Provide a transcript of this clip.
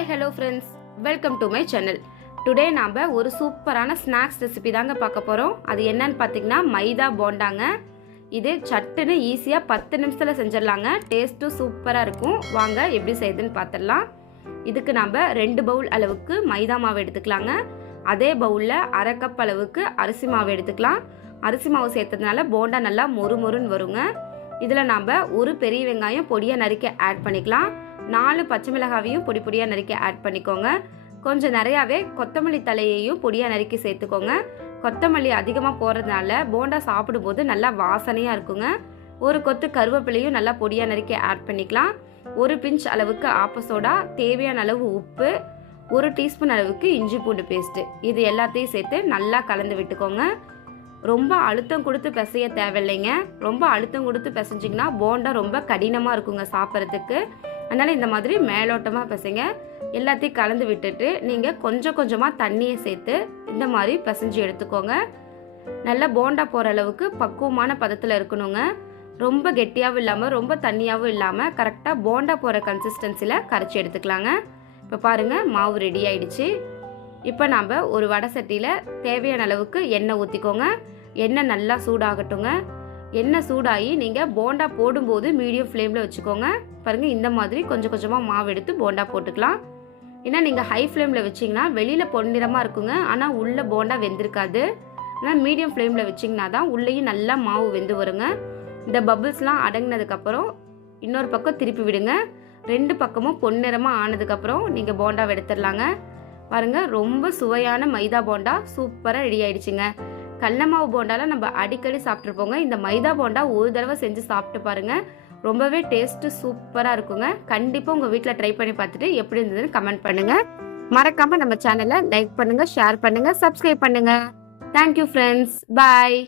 Hi hello friends welcome to my channel today நாம் ஒரு சூப்பரான ஸ்நாக்ஸ் ரெசிபி தாங்க பார்க்க போகிறோம் அது என்னன்னு பார்த்தீங்கன்னா மைதா போண்டாங்க. இது சட்டுன்னு ஈஸியாக பத்து நிமிஷத்தில் செஞ்சிடலாங்க. டேஸ்ட்டும் சூப்பராக இருக்கும். வாங்க எப்படி செய்யுதுன்னு பார்த்துடலாம் இதுக்கு நாம் ரெண்டு பவுல் அளவுக்கு மைதா மாவு எடுத்துக்கலாங்க. அதே பவுலில் அரை கப் அளவுக்கு அரிசி மாவு எடுத்துக்கலாம். அரிசி மாவு சேர்த்ததுனால போண்டா நல்லா மொறு மொறுன்னு வருங்க. இதில் நாம் ஒரு பெரிய வெங்காயம் பொடியாக நறுக்க ஆட் பண்ணிக்கலாம். நாலு பச்சை மிளகாவையும் பொடி பொடியாக நறுக்கி ஆட் பண்ணிக்கோங்க. கொஞ்சம் நிறையாவே கொத்தமல்லி தலையையும் பொடியாக நறுக்கி சேர்த்துக்கோங்க. கொத்தமல்லி அதிகமாக போடுறதுனால போண்டா சாப்பிடும்போது நல்லா வாசனையாக இருக்குங்க. ஒரு கொத்து கருவேப்பிலையும் நல்லா பொடியாக நறுக்கி ஆட் பண்ணிக்கலாம். ஒரு பிஞ்ச் அளவுக்கு ஆப்பசோடா தேவையான அளவு உப்பு ஒரு டீஸ்பூன் அளவுக்கு இஞ்சி பூண்டு பேஸ்ட்டு இது எல்லாத்தையும் சேர்த்து நல்லா கலந்து விட்டுக்கோங்க. ரொம்ப அழுத்தம் கொடுத்து பிசைய தேவையில்லைங்க. ரொம்ப அழுத்தம் கொடுத்து பிசைஞ்சிங்கன்னா போண்டா ரொம்ப கடினமாக இருக்குங்க சாப்பிட்றதுக்கு. அதனால் இந்த மாதிரி மேலோட்டமாக பிசைங்க. எல்லாத்தையும் கலந்து விட்டுட்டு நீங்கள் கொஞ்சம் கொஞ்சமாக தண்ணியை சேர்த்து இந்த மாதிரி பிசைஞ்சு எடுத்துக்கோங்க. நல்லா போண்டா போகிற அளவுக்கு பக்குவமான பதத்தில் இருக்கணுங்க. ரொம்ப கெட்டியாகவும் இல்லாமல் ரொம்ப தண்ணியாகவும் இல்லாமல் கரெக்டாக போண்டா போகிற கன்சிஸ்டன்சியில் கரைச்சி எடுத்துக்கலாங்க. இப்போ பாருங்கள் மாவு ரெடி ஆயிடுச்சு. இப்போ நாம் ஒரு வடை சட்டியில் தேவையான அளவுக்கு எண்ணெய் ஊற்றிக்கோங்க எண்ணெய் நல்லா சூடாகட்டுங்க. எண்ணெய் சூடாகி நீங்கள் போண்டா போடும்போது மீடியம் ஃப்ளேமில் வச்சுக்கோங்க. பாருங்கள் இந்த மாதிரி கொஞ்சம் கொஞ்சமாக மாவு எடுத்து போண்டா போட்டுக்கலாம். ஏன்னா நீங்கள் ஹை ஃப்ளேமில் வச்சிங்கன்னா வெளியில் பொன்னிறமாக இருக்குங்க. ஆனால் உள்ளே போண்டா வெந்திருக்காது. ஆனால் மீடியம் ஃப்ளேமில் வச்சிங்கன்னா தான் உள்ளேயும் நல்லா மாவு வெந்து வருங்க. இந்த பபுள்ஸ்லாம் அடங்கினதுக்கப்புறம் இன்னொரு பக்கம் திருப்பி விடுங்க. ரெண்டு பக்கமும் பொன்னிறமாக ஆனதுக்கப்புறம் நீங்கள் போண்டாவை எடுத்துடலாங்க. பாருங்கள் ரொம்ப சுவையான மைதா போண்டா சூப்பராக ரெடி ஆயிடுச்சுங்க. கடல மாவு போண்டாலாம் நம்ம அடிக்கடி சாப்பிட்ருப்போங்க இந்த மைதா போண்டா ஒரு தடவை செஞ்சு சாப்பிட்டு பாருங்க. ரொம்பவே டேஸ்ட்டு சூப்பராக இருக்குங்க. கண்டிப்பாக உங்கள் வீட்டில் ட்ரை பண்ணி பார்த்துட்டு எப்படி இருந்ததுன்னு கமெண்ட் பண்ணுங்கள் மறக்காமல் நம்ம சேனலை லைக் பண்ணுங்கள் ஷேர் பண்ணுங்கள் சப்ஸ்கிரைப் பண்ணுங்கள் தேங்க்யூ ஃப்ரெண்ட்ஸ் பாய்